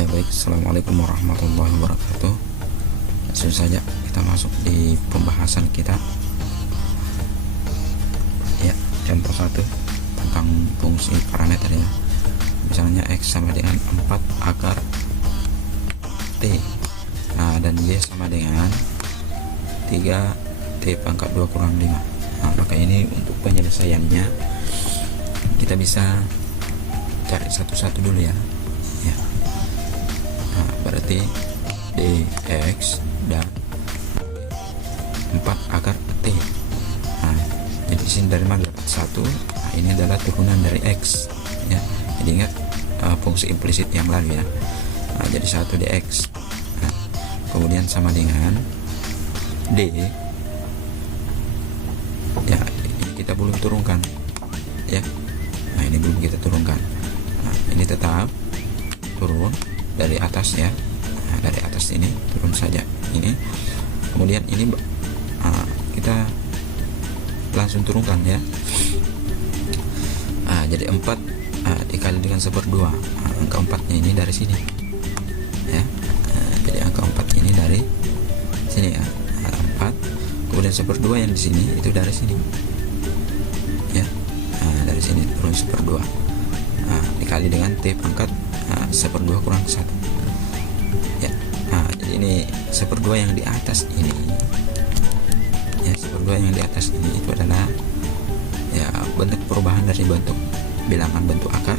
Ya baik, assalamualaikum warahmatullahi wabarakatuh. Langsung saja kita masuk di pembahasan kita. Ya, contoh 1 tentang fungsi parameter ya. Misalnya X sama dengan 4 akar T, dan Y sama dengan 3 T pangkat 2 kurang 5. Maka ini untuk penyelesaiannya kita bisa cari satu-satu dulu ya. Berarti dx dan 4 akar T. Jadi sini dari mana dapat 1? Ini adalah turunan dari X ya. Jadi ingat fungsi implisit yang lalu ya. Jadi 1 dx. Kemudian sama dengan D ya, ini kita belum turunkan ya. Ini belum kita turunkan. Ini tetap turun dari atas ya. Dari atas ini turun saja ini. Kemudian ini kita langsung turunkan ya. Jadi 4 dikali dengan 1/2. Angka 4 nya ini dari sini ya. Jadi angka 4 ini dari sini ya. 4 kemudian 1/2 yang di sini itu dari sini ya. Dari sini turun 1/2 dikali dengan T pangkat 1/2 kurang 1 ya. Jadi ini 1/2 yang di atas ini ya, 1/2 yang di atas ini itu adalah ya bentuk perubahan dari bentuk bilangan bentuk akar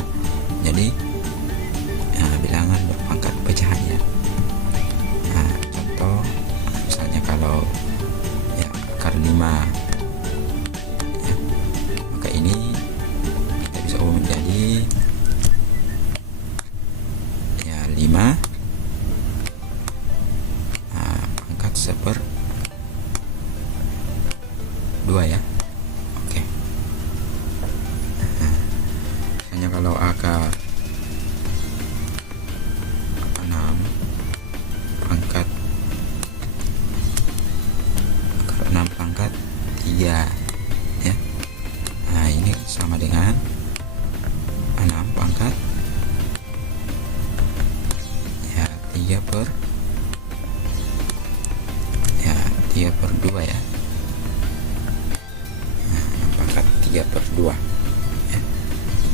jadi bilangan berpangkat pecahan ya. Contoh misalnya kalau ya akar 5 ya, maka ini kita bisa ubah menjadi 5 pangkat 1/2 ya. Oke. Misalnya kalau akar 6 pangkat 3 ya. Ini sama dengan 6 pangkat 3/2 ya. Pangkat 3/2 ya.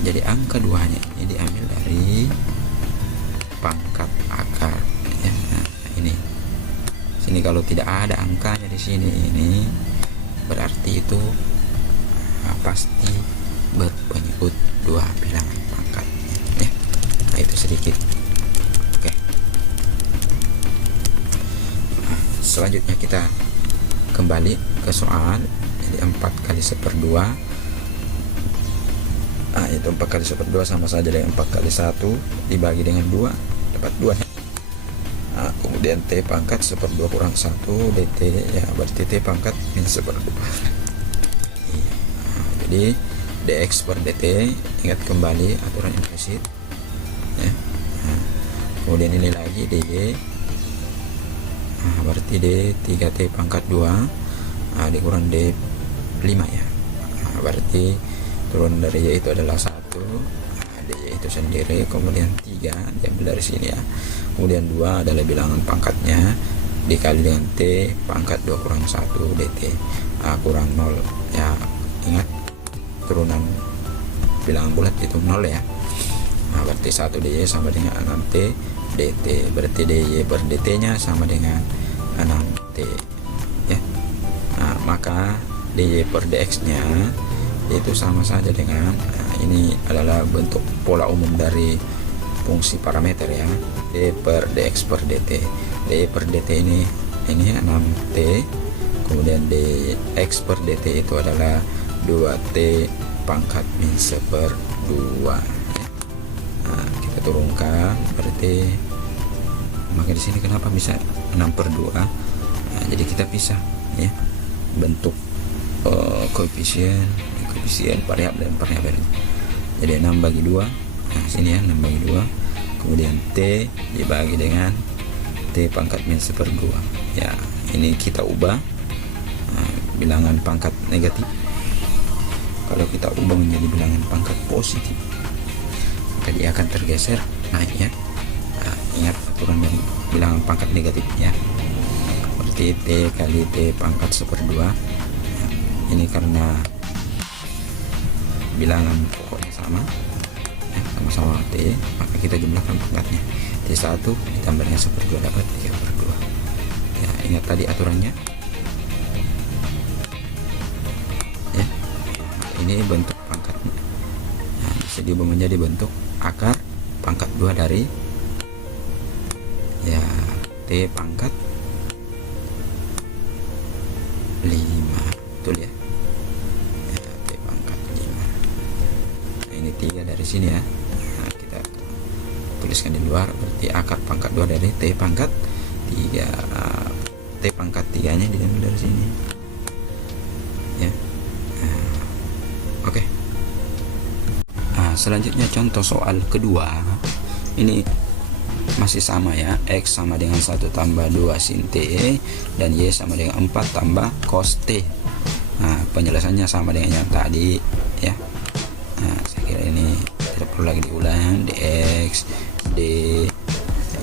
Jadi angka 2 nya ini diambil dari pangkat akar ya. Ini sini kalau tidak ada angkanya di sini ini berarti itu pasti berpenyebut 2 bilangan pangkat ya. Itu sedikit. Oke. Selanjutnya kita kembali ke soal. Jadi 4 kali 1/2 itu 4 kali 1/2 sama saja dengan 4 kali 1 dibagi dengan 2 dapat 2 ya. Kemudian T pangkat 1/2 kurang 1 dt ya, berarti T pangkat minus 1/2. Jadi dx per dt, ingat kembali aturan implisit ya. Kemudian ini lagi dy, berarti D 3T pangkat 2 dikurang D 5 ya. Berarti turun dari Y itu adalah 1, dy itu sendiri, kemudian 3 diambil dari sini ya. Kemudian 2 adalah bilangan pangkatnya dikali dengan T pangkat 2 kurang 1 dt kurang 0 ya. Ingat turunan bilangan bulat itu 0 ya. Berarti 1 dy sama dengan 6T dt, berarti dy per dt nya sama dengan 6T ya. Maka dy per dx nya itu sama saja dengan ini adalah bentuk pola umum dari fungsi parameter ya. D per dx per dt, d per dt ini 6T, kemudian dx per dt itu adalah 2T pangkat min 1/2 ya. Kita turunkan, berarti maka di sini kenapa bisa 6/2? Jadi kita pisah ya bentuk koefisien variabel dan variabel. Jadi 6/2 sini ya, 6/2, kemudian T dibagi dengan T pangkat min 1/2 ya. Ini kita ubah bilangan pangkat negatif. Kalau kita ubah menjadi bilangan pangkat positif maka dia akan tergeser naik ya. Ingat bilangan pangkat negatif ya. Berarti T kali T pangkat 1/2 ya. Ini karena bilangan pokoknya sama ya, sama-sama T, maka kita jumlahkan pangkatnya. T1 ditambah dengan 1/2 dapat 3/2 ya. Ingat tadi aturannya ya. Ini bentuk pangkatnya, nah, bisa diubah menjadi bentuk akar pangkat 2 dari ya T pangkat 5, betul ya, T pangkat 5. Nah, ini 3 dari sini ya. Nah, kita tuliskan di luar, berarti akar pangkat 2 dari T pangkat 3. T pangkat 3 nya diambil dari sini ya. Oke. Nah, selanjutnya contoh soal kedua. Ini masih sama ya, X sama dengan 1 tambah 2 sin T dan Y sama dengan 4 tambah cos T. Nah, penjelasannya sama dengan yang tadi ya. Nah, saya kira ini tidak perlu lagi diulang. Dx D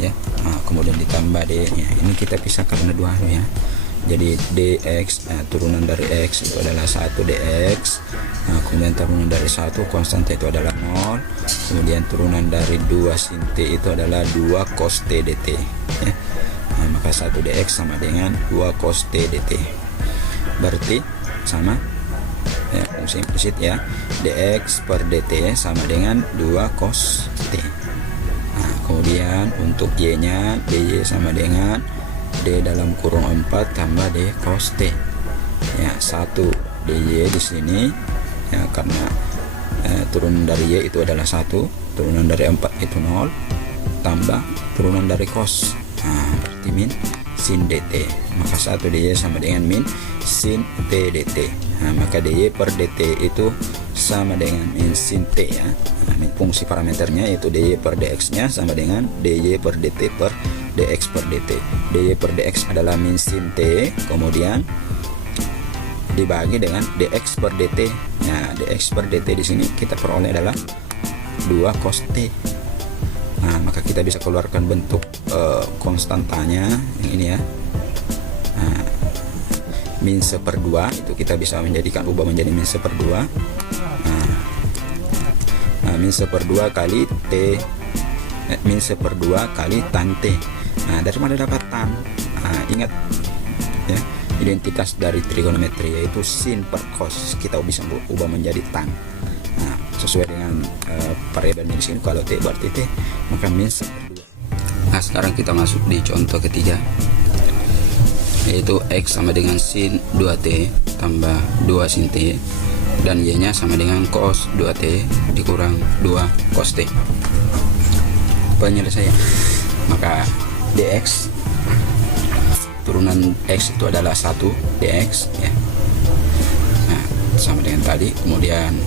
ya. Nah, kemudian ditambah D ya. Ini kita pisah karena dua ya. Jadi dx, turunan dari x itu adalah 1 dx. Nah, kemudian turunan dari 1 konstanta itu adalah 0. Kemudian turunan dari 2 sin t itu adalah 2 cos t dt ya. Nah, maka 1 dx sama dengan 2 cos t dt. Berarti sama ya, fungsi implisit ya. Dx per dt sama dengan 2 cos t. Nah, kemudian untuk y nya dy sama dengan D dalam kurung 4 tambah D cos T ya. 1 dy di sini ya, karena turunan dari y itu adalah 1, turunan dari 4 itu 0 tambah turunan dari cos. Nah, berarti min sin dt, maka 1 dy sama dengan min sin t dt. Nah, maka dy per dt itu sama dengan min sin t ya. Nah, fungsi parameternya yaitu dy per dx nya sama dengan dy per dt per dx per dt. dy per dx adalah min sin t, kemudian dibagi dengan dx per dt. Nah, dx per dt di sini kita peroleh adalah 2 cos t. Nah, maka kita bisa keluarkan bentuk konstantanya yang ini ya. Nah, min 1/2 itu kita bisa menjadikan ubah menjadi min 1/2. Nah, min 1/2 kali t, min 1/2 kali tan t. Nah, dari mana dapat tan? Nah, ingat ya, identitas dari trigonometri yaitu sin per cos, kita bisa ubah menjadi tan. Nah, sesuai dengan variabel di sini, kalau t berarti t, maka min 1/2. Nah, sekarang kita masuk di contoh ketiga, yaitu x sama dengan sin 2t tambah 2 sin t dan y nya sama dengan cos 2t dikurang 2 cos t. Penyelesaian, maka dx turunan x itu adalah 1 dx ya. Nah, sama dengan tadi. Kemudian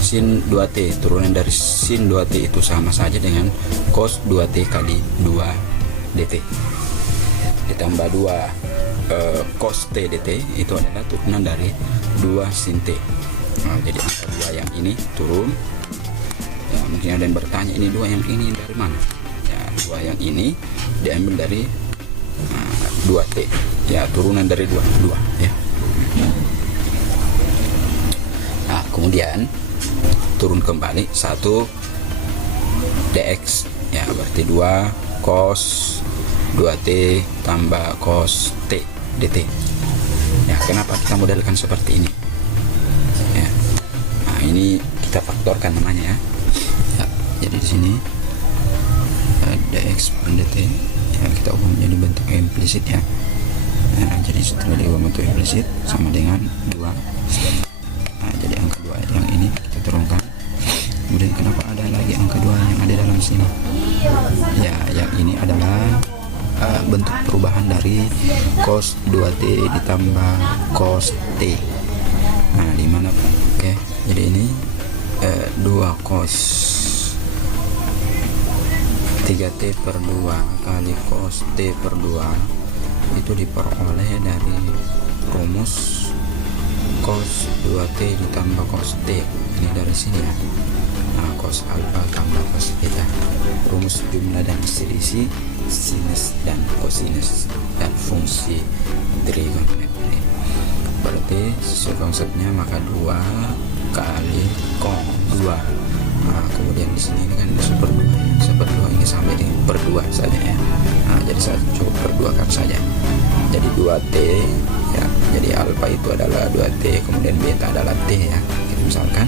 sin 2t, turunan dari sin 2t itu sama saja dengan cos 2t kali 2 dt ditambah 2 cos t dt itu adalah turunan dari 2 sin t. Nah, jadi angka 2 yang ini turun ya. Mungkin ada yang bertanya, ini 2 yang ini dari mana ya? 2 yang ini diambil dari 2t ya, turunan dari 2 ya. Nah, kemudian turun kembali 1 dx ya, berarti 2 cos 2t tambah cos t dt ya. Kenapa kita modelkan seperti ini ya? Nah, ini kita faktorkan namanya ya. Jadi di sini dx per dt ya, kita ubah menjadi bentuk implisit ya. Nah, jadi setelah diubah bentuk implisit sama dengan 2. Nah, jadi angka 2 yang ini kita turunkan. Kemudian kenapa ada lagi angka 2 yang ada dalam sini ya? Yang ini adalah bentuk perubahan dari cos 2t ditambah cos t. Nah, di mana Pak? Oke, jadi ini 2 cos 3t per 2 kali cos t per 2 itu diperoleh dari rumus cos 2t ditambah cos t. Ini dari sini ya. cos alfa tambah cos theta. Rumus jumlah dan selisih sinus dan kosinus dan fungsi trigonometri. Berarti sesuai konsepnya maka 2 kali cos 2. Nah, kemudian di sini ini kan super 2 ya. Super 2 ini sampai dengan per 2 saja ya. Nah, jadi saya cukup perduakan saja. Jadi 2T ya. Jadi alfa itu adalah 2T, kemudian beta adalah T ya. Kita misalkan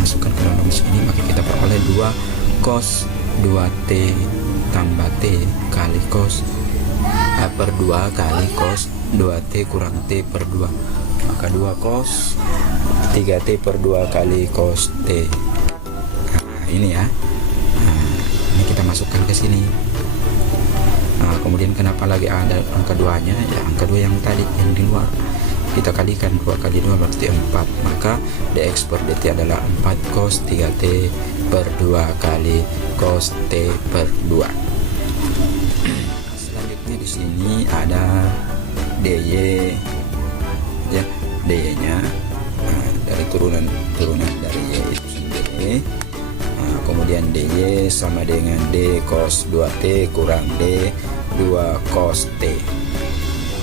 masukkan ke dalam rumus ini, maka kita peroleh 2 cos 2T tambah T kali cos per 2 kali cos 2T kurang T per 2. Maka 2 cos 3T per 2 kali cos T. Nah, ini ya. Nah, ini kita masukkan ke sini. Nah, kemudian kenapa lagi ada angka 2-nya? Ya, angka 2 yang tadi yang di luar. Kita kalikan 2 kali 2 berarti 4. Maka dx per dt adalah 4 cos 3t per 2 kali cos t per 2. Selanjutnya di sini ada dy ya, dy-nya dari turunan dari y itu sendiri. Nah, kemudian dy sama dengan d cos 2t kurang d 2 cos t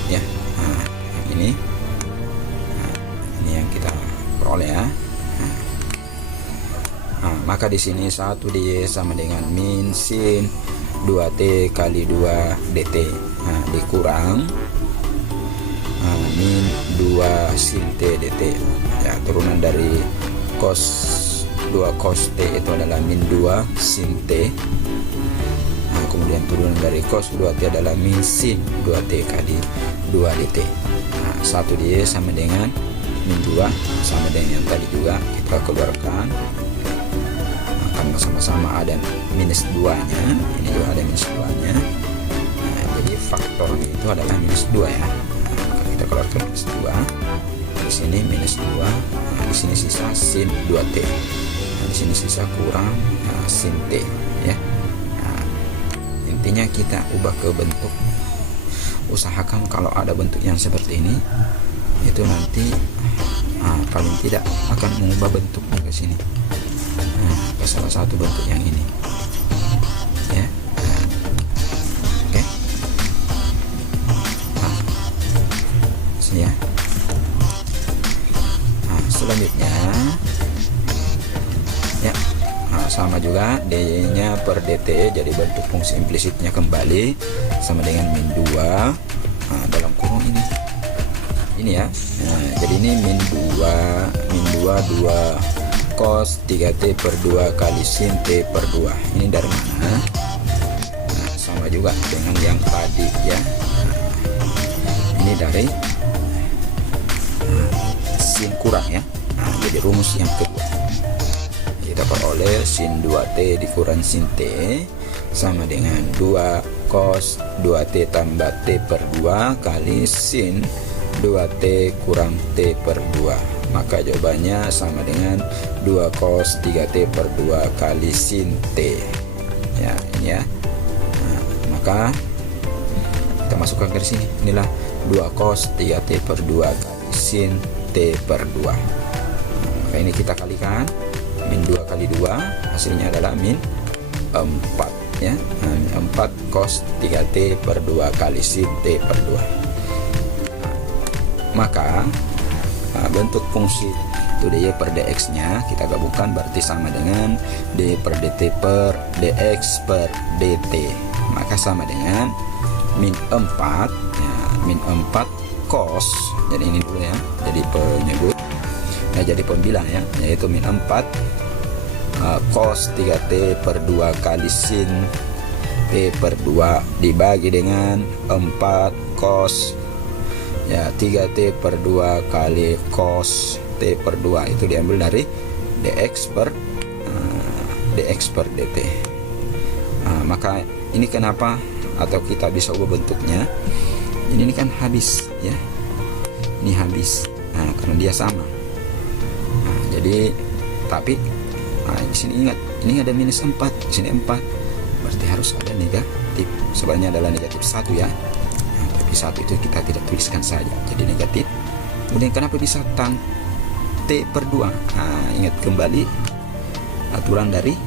ya. Nah, ini yang kita peroleh ya. Nah, maka di sini 1 dy sama dengan min sin 2t kali 2 dt. Nah, dikurang min 2 sin t dt ya, turunan dari cos 2 cos t itu adalah min 2 sin t. Nah, kemudian turunan dari cos 2t adalah min sin 2t kali 2 dt. Nah, 1 dy sama dengan min 2 sama dengan yang tadi juga kita keluarkan. Nah, karena sama-sama ada minus 2 nya, ini juga ada minus 2 nya. Nah, jadi faktornya itu adalah minus 2 ya. Nah, maka kita keluarkan minus 2. Di sini minus 2. Nah, di sini sisa sin 2t. Nah, di sini sisa kurang sin t ya. Nah, intinya kita ubah ke bentuk. Usahakan kalau ada bentuk yang seperti ini itu nanti paling tidak akan mengubah bentuknya ke sini. Nah, ke salah satu bentuk yang ini ya. Nah, oke. Nah, sini ya. Nah, selanjutnya ya, nah, sama juga dy nya per dt, jadi bentuk fungsi implisitnya kembali sama dengan min 2 dalam kurung ini ya. Nah, jadi ini min 2 cos 3t per 2 kali sin t per 2. Ini dari mana? Nah, sama juga dengan yang tadi ya. Nah, ini dari sin kurang ya. Nah, jadi rumus yang kedua kita peroleh sin 2t dikurang sin t sama dengan 2 cos 2t tambah t per 2 kali sin 2t kurang t per 2. Maka jawabannya sama dengan 2 cos 3t per 2 kali sin t ya, ini ya. Nah, maka kita masukkan ke sini. Inilah 2 cos 3t per 2 kali sin t per 2. Nah, maka ini kita kalikan, min 2 kali 2 hasilnya adalah min 4 ya. Nah, min 4 cos 3t per 2 kali sin t per 2. Maka bentuk fungsi itu dy per dx nya kita gabungkan berarti sama dengan dy per dt per dx per dt. Maka sama dengan min 4 ya, min 4 cos, jadi ini dulu ya, jadi penyebut ya, jadi pembilang ya, yaitu min 4 cos 3t per 2 kali sin t per 2 dibagi dengan 4 cos ya 3t per 2 kali cos t per 2, itu diambil dari dx per dt. Maka ini kenapa atau kita bisa ubah bentuknya, ini kan habis ya, ini habis karena dia sama. Jadi tapi di sini ingat, ini ada minus 4, di sini 4 berarti harus ada negatif. Sebenarnya adalah negatif 1 ya. Tapi 1 itu kita tidak tuliskan saja, jadi negatif. Kemudian kenapa bisa tan t per 2? Ingat kembali aturan dari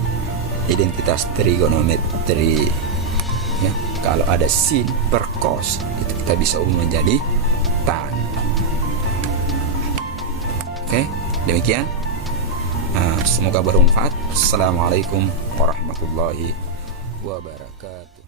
identitas trigonometri ya. Kalau ada sin per cos itu kita bisa ubah menjadi tan. Oke, demikian. Semoga bermanfaat. Assalamualaikum warahmatullahi wabarakatuh.